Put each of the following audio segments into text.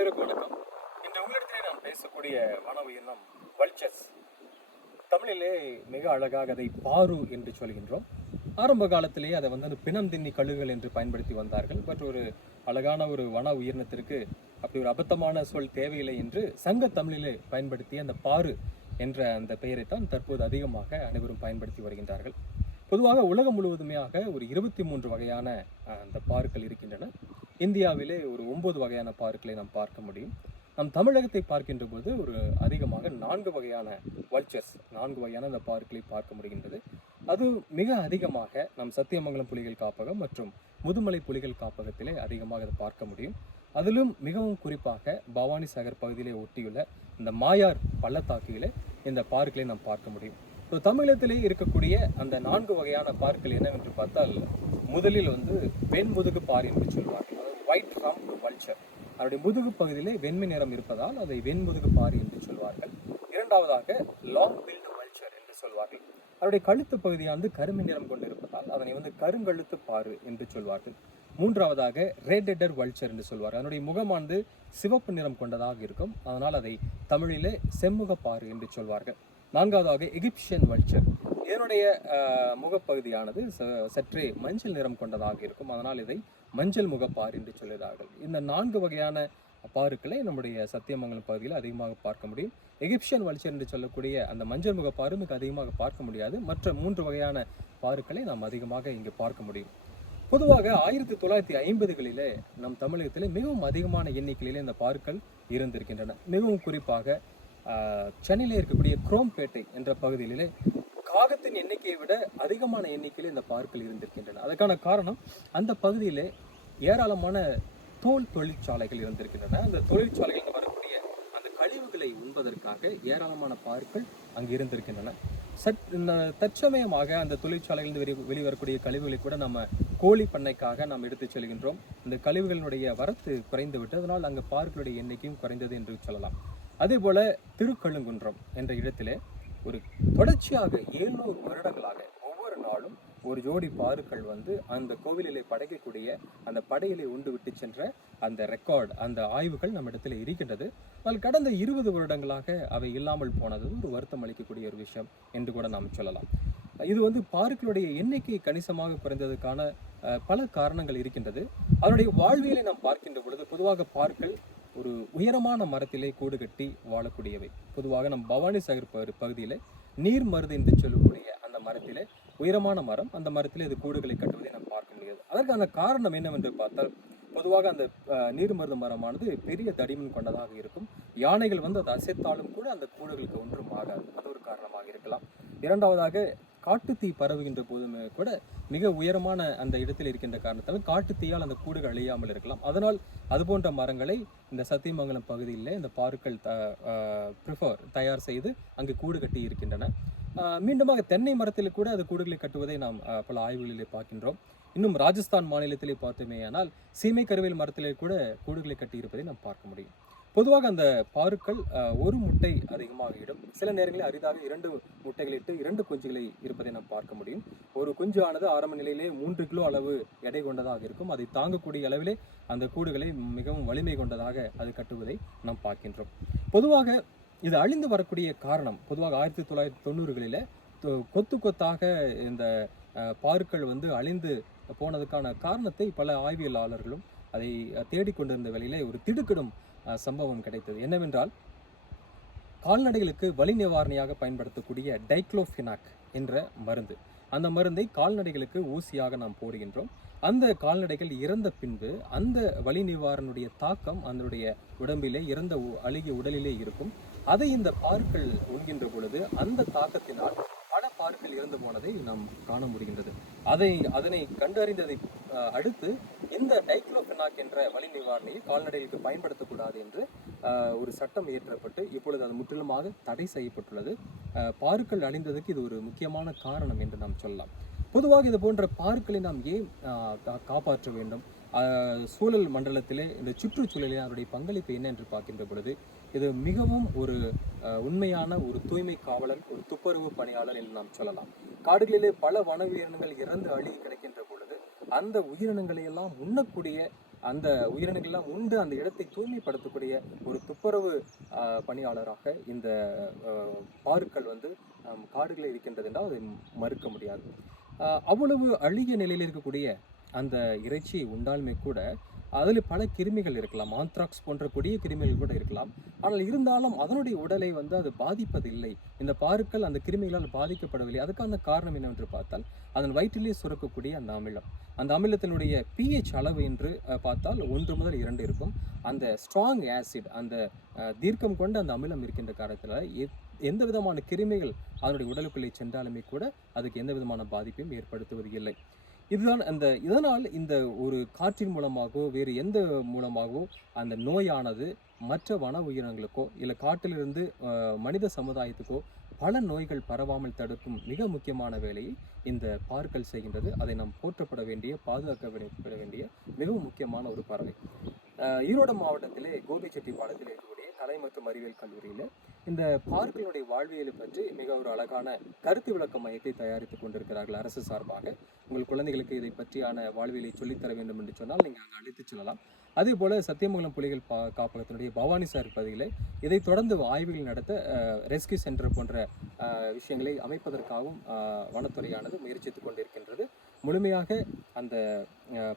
அனைவருக்கும் வணக்கம். இன்று உங்களிடத்திலே நான் பேசக்கூடிய வன உயிரினம் வல்ச்சர்ஸ். தமிழிலே மிக அழகாக அதை பாரு என்று சொல்கின்றோம். ஆரம்ப காலத்திலேயே அதை அந்த பிணம் தின்னி கழுகுகள் என்று பயன்படுத்தி வந்தார்கள். பட் ஒரு அழகான ஒரு வன உயிரினத்திற்கு அப்படி ஒரு அபத்தமான சொல் தேவையில்லை என்று சங்க தமிழிலே பயன்படுத்திய அந்த பாரு என்ற அந்த பெயரைத்தான் தற்போது அதிகமாக அனைவரும் பயன்படுத்தி வருகின்றார்கள். பொதுவாக உலகம் முழுவதுமையாக ஒரு 23 வகையான அந்த பாருக்கள் இருக்கின்றன. இந்தியாவிலே ஒரு 9 வகையான பாருக்களை நாம் பார்க்க முடியும். நம் தமிழகத்தை பார்க்கின்ற போது ஒரு அதிகமாக 4 வகையான வல்ச்சர்ஸ், 4 வகையான அந்த பாருக்களை பார்க்க முடிகின்றது. அது மிக அதிகமாக நம் சத்தியமங்கலம் புலிகள் காப்பகம் மற்றும் முதுமலை புலிகள் காப்பகத்திலே அதிகமாக அதை பார்க்க முடியும். அதிலும் மிகவும் குறிப்பாக பவானி சாகர் பகுதியிலே ஒட்டியுள்ள இந்த மாயார் பள்ளத்தாக்கிலே இந்த பார்க்களை நாம் பார்க்க முடியும். தமிழகத்திலே இருக்கக்கூடிய அந்த 4 வகையான பார்கள் என்னவென்று பார்த்தால், முதலில் வெண்முதுகு பார் என்று சொல்வார்கள். அதாவது ஒயிட் ரம்ப் வல்ச்சர். அதனுடைய முதுகு பகுதியிலே வெண்மை நிறம் இருப்பதால் அதை வெண்முதுகு பார் என்று சொல்வார்கள். இரண்டாவதாக லாங் பில்டு வல்ச்சர் என்று சொல்வார்கள். அதனுடைய கழுத்து பகுதியானது கருமை நிறம் கொண்டிருப்பதால் அதனை கருங்கழுத்து பாரு என்று சொல்வார்கள். மூன்றாவதாக ரெட் ஹெட்டர் வல்ச்சர் என்று சொல்வார்கள். அதனுடைய முகமானது சிவப்பு நிறம் கொண்டதாக இருக்கும், அதனால் அதை தமிழிலே செம்முகப்பாறு என்று சொல்வார்கள். நான்காவதாக எகிப்சியன் வல்ச்சர். இதனுடைய முகப்பகுதியானது சற்றே மஞ்சள் நிறம் கொண்டதாக இருக்கும், அதனால் இதை மஞ்சள் முகப்பார் என்று சொல்கிறார்கள். இந்த 4 வகையான பாருக்களை நம்முடைய சத்தியமங்கலம் பகுதியில் அதிகமாக பார்க்க முடியும். எகிப்சியன் வல்ச்சர் என்று சொல்லக்கூடிய அந்த மஞ்சள் முகப்பாறு மிக அதிகமாக பார்க்க முடியாது. மற்ற 3 வகையான பாருக்களை நாம் அதிகமாக இங்கு பார்க்க முடியும். பொதுவாக 1950களிலே நம் தமிழகத்திலே மிகவும் அதிகமான எண்ணிக்கையிலே இந்த பாருக்கள் இருந்திருக்கின்றன. மிகவும் குறிப்பாக சென்னையிலே இருக்கக்கூடிய குரோம்பேட்டை என்ற பகுதியிலே காகத்தின் எண்ணிக்கையை விட அதிகமான எண்ணிக்கையில் இந்த பார்க்கள் இருந்திருக்கின்றன. அதற்கான காரணம், அந்த பகுதியிலே ஏராளமான தோல் தொழிற்சாலைகள் இருந்திருக்கின்றன. அந்த தொழிற்சாலைகள் வரக்கூடிய அந்த கழிவுகளை உண்பதற்காக ஏராளமான பார்க்கள் அங்கு இருந்திருக்கின்றன. தற்சமயமாக அந்த தொழிற்சாலைகளிலிருந்து வெளிவரக்கூடிய கழிவுகளை கூட நம்ம கோழி பண்ணைக்காக நாம் எடுத்து செல்கின்றோம். இந்த கழிவுகளினுடைய வரத்து குறைந்துவிட்டு, அதனால் அங்கு பார்க்களுடைய எண்ணிக்கையும் குறைந்தது என்று சொல்லலாம். அதே போல திருக்கழுங்குன்றம் என்ற இடத்திலே ஒரு தொடர்ச்சியாக 700 வருடங்களாக ஒவ்வொரு நாளும் ஒரு ஜோடி பாருக்கள் அந்த கோவிலிலே படைக்கக்கூடிய அந்த படையிலே உண்டு விட்டு சென்ற அந்த ரெக்கார்டு, அந்த ஆய்வுகள் நம்ம இடத்துல இருக்கின்றது. ஆனால் கடந்த 20 வருடங்களாக அவை இல்லாமல் போனது ஒரு வருத்தம் அளிக்கக்கூடிய ஒரு விஷயம் என்று கூட நாம் சொல்லலாம். இது பாருக்களுடைய எண்ணிக்கை கணிசமாக குறைந்ததுக்கான பல காரணங்கள் இருக்கின்றது. அதனுடைய வாழ்வியலை நாம் பார்க்கின்ற பொழுது, பொதுவாக பாருக்கள் ஒரு உயரமான மரத்திலே கூடு கட்டி வாழக்கூடியவை. பொதுவாக நம் பவானி சாகர் பகுதியிலே நீர் மருது என்று சொல்லக்கூடிய அந்த மரத்திலே உயரமான மரம், அந்த மரத்திலே இது கூடுகளை கட்டுவதை நாம் பார்க்க முடியாது. அதற்கான காரணம் என்னவென்று பார்த்தால், பொதுவாக அந்த நீர் மருது மரமானது பெரிய தடிமன் கொண்டதாக இருக்கும். யானைகள் அதை அசைத்தாலும் கூட அந்த கூடுகளுக்கு ஒன்றும் ஆகாது. அது ஒரு காரணமாக இருக்கலாம். இரண்டாவதாக, காட்டுத்தீ பரவுகின்ற போதுமே கூட மிக உயரமான அந்த இடத்தில் இருக்கின்ற காரணத்தால் காட்டுத்தீயால் அந்த கூடுகள் அழியாமல் இருக்கலாம். அதனால் அது போன்ற மரங்களை இந்த சத்தியமங்கலம் பகுதியில் இந்த பாருக்கள் தயார் செய்து அங்கு கூடு கட்டி இருக்கின்றன. மீண்டுமாக தென்னை மரத்தில் கூட அது கூடுகளை கட்டுவதை நாம் பல ஆய்வுகளிலே பார்க்கின்றோம். இன்னும் ராஜஸ்தான் மாநிலத்திலே பார்த்தோமேயானால் சீமை கருவேல் மரத்திலே கூட கூடுகளை கட்டி இருப்பதை நாம் பார்க்க முடியும். பொதுவாக அந்த பாருக்கள் ஒரு முட்டை அதிகமாக இடும். சில நேரங்களில் அரிதாக 2 முட்டைகள் இட்டு 2 குஞ்சுகளை இருப்பதை நாம் பார்க்க முடியும். ஒரு குஞ்சு ஆனது ஆரம்ப நிலையிலே 3 கிலோ அளவு எடை கொண்டதாக இருக்கும். அதை தாங்கக்கூடிய அளவிலே அந்த கூடுகளை மிகவும் வலிமை கொண்டதாக அது கட்டுவதை நாம் பார்க்கின்றோம். பொதுவாக இது அழிந்து வரக்கூடிய காரணம், பொதுவாக 1990களில் கொத்து கொத்தாக இந்த பாருக்கள் அழிந்து போனதுக்கான காரணத்தை பல ஆய்வியலாளர்களும் அதை தேடிக்கொண்டிருந்த வேளையிலே ஒரு திடுக்கிடும் சம்பவம் கிடைத்தது. என்னவென்றால், கால்நடைகளுக்கு வலி நிவாரணியாக பயன்படுத்தக்கூடிய டைக்ளோஃபினாக் என்ற மருந்து, அந்த மருந்தை கால்நடைகளுக்கு ஊசியாக நாம் போடுகின்றோம். அந்த கால்நடைகள் இறந்த பின்பு அந்த வலி நிவாரணுடைய தாக்கம் அதனுடைய உடம்பிலே இறந்த அழுகிய உடலிலே இருக்கும். அதை இந்த பாருக்கள் உண்கின்ற பொழுது அந்த தாக்கத்தினால் பல பாருக்கள் இறந்து போனதை நாம் காண முடிகின்றது. அதனை கண்டறிந்ததை அடுத்து இந்த டைக்ளோஃபினாக் என்ற வலி நிவாரணியை கால்நடைகளுக்கு பயன்படுத்தக்கூடாது என்று ஒரு சட்டம் இயற்றப்பட்டு இப்பொழுது அது முற்றிலுமாக தடை செய்யப்பட்டுள்ளது. பாருக்கள் அழிந்ததுக்கு இது ஒரு முக்கியமான காரணம் என்று நாம் சொல்லலாம். பொதுவாக இது போன்ற பாருக்களை நாம் ஏன் காப்பாற்ற வேண்டும்? சூழல் மண்டலத்திலே இந்த சுற்றுச்சூழலில் அதனுடைய பங்களிப்பு என்ன என்று பார்க்கின்ற பொழுது, இது மிகவும் ஒரு உண்மையான ஒரு தூய்மை காவலன், ஒரு துப்புரவு பணியாளர் என்று நாம் சொல்லலாம். காடுகளிலே பல வன உயிரினங்கள் இறந்து அழுகி கிடைக்கின்ற பொழுது அந்த உயிரினங்களை எல்லாம் உண்ணக்கூடிய அந்த உயிரினங்கள்லாம் உண்டு அந்த இடத்தை தூய்மைப்படுத்தக்கூடிய ஒரு துப்புரவு பணியாளராக இந்த பாருக்கள் வந்து காடுகளில் இருக்கின்றது என்றால் அதை மறுக்க முடியாது. அவ்வளவு அழுகிய நிலையில் இருக்கக்கூடிய அந்த இறைச்சி உண்டாலுமே கூட அதில் பல கிருமிகள் இருக்கலாம், ஆந்த்ராக்ஸ் போன்ற கொடிய கிருமிகள் கூட இருக்கலாம். ஆனால் இருந்தாலும் அதனுடைய உடலை வந்து அது பாதிப்பதில்லை. இந்த பாருக்கள் அந்த கிருமிகளால் பாதிக்கப்படவில்லை. அதுக்கான காரணம் என்னவென்று பார்த்தால் அதன் வயிற்றிலே சுரக்கக்கூடிய அந்த அமிலம். அந்த அமிலத்தினுடைய pH அளவு என்று பார்த்தால் 1 முதல் 2 இருக்கும். அந்த ஸ்ட்ராங் ஆசிட், அந்த தீர்க்கம் கொண்ட அந்த அமிலம் இருக்கின்ற காரணத்தில் எந்த விதமான கிருமிகள் அதனுடைய உடலுக்குள்ளே சென்றாலுமே கூட அதுக்கு எந்த விதமான பாதிப்பையும் ஏற்படுத்துவது இல்லை. இதனால் இந்த ஒரு காற்றின் மூலமாகவோ வேறு எந்த மூலமாகவோ அந்த நோயானது மற்ற வன உயிரினங்களுக்கோ இல்லை காட்டிலிருந்து மனித சமுதாயத்துக்கோ பல நோய்கள் பரவாமல் தடுக்கும் மிக முக்கியமான வேலையை இந்த பாருக்கள் செய்கின்றது. அதை நாம் போற்றப்பட வேண்டிய, பாதுகாக்கப்பட வேண்டிய மிகவும் முக்கியமான ஒரு பறவை. ஈரோடு மாவட்டத்திலே கோபிச்செட்டிப்பாளையத்தில் இருக்கக்கூடிய கலை மற்றும் அறிவியல் கல்லூரியில் இந்த பாருக்களுடைய வாழ்வியலை பற்றி மிக ஒரு அழகான கருத்து விளக்க மையத்தை தயாரித்துக் கொண்டிருக்கிறார்கள் அரசு சார்பாக. உங்கள் குழந்தைகளுக்கு இதை பற்றியான வாழ்வியலை சொல்லித்தர வேண்டும் என்று சொன்னால் நீங்கள் அங்கே அழைத்துச் செல்லலாம். அதே போல சத்தியமங்கலம் புலிகள் காப்பகத்தினுடைய பவானி சார் பகுதியில் இதை தொடர்ந்து ஆய்வுகள் நடத்த ரெஸ்கியூ சென்டர் போன்ற விஷயங்களை அமைப்பதற்காகவும் வனத்துறையானது முயற்சித்துக் கொண்டிருக்கின்றது. முழுமையாக அந்த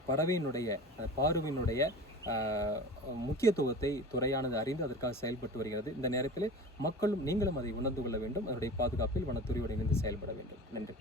பறவையினுடைய பாருவினுடைய முக்கியத்துவத்தை துறையானது அறிந்து அதற்காக செயல்பட்டு வருகிறது. இந்த நேரத்தில் மக்களும் நீங்களும் அதை உணர்ந்து கொள்ள வேண்டும். அதனுடைய பாதுகாப்பில் வனத்துறையோடு இணைந்து செயல்பட வேண்டும். நன்றி.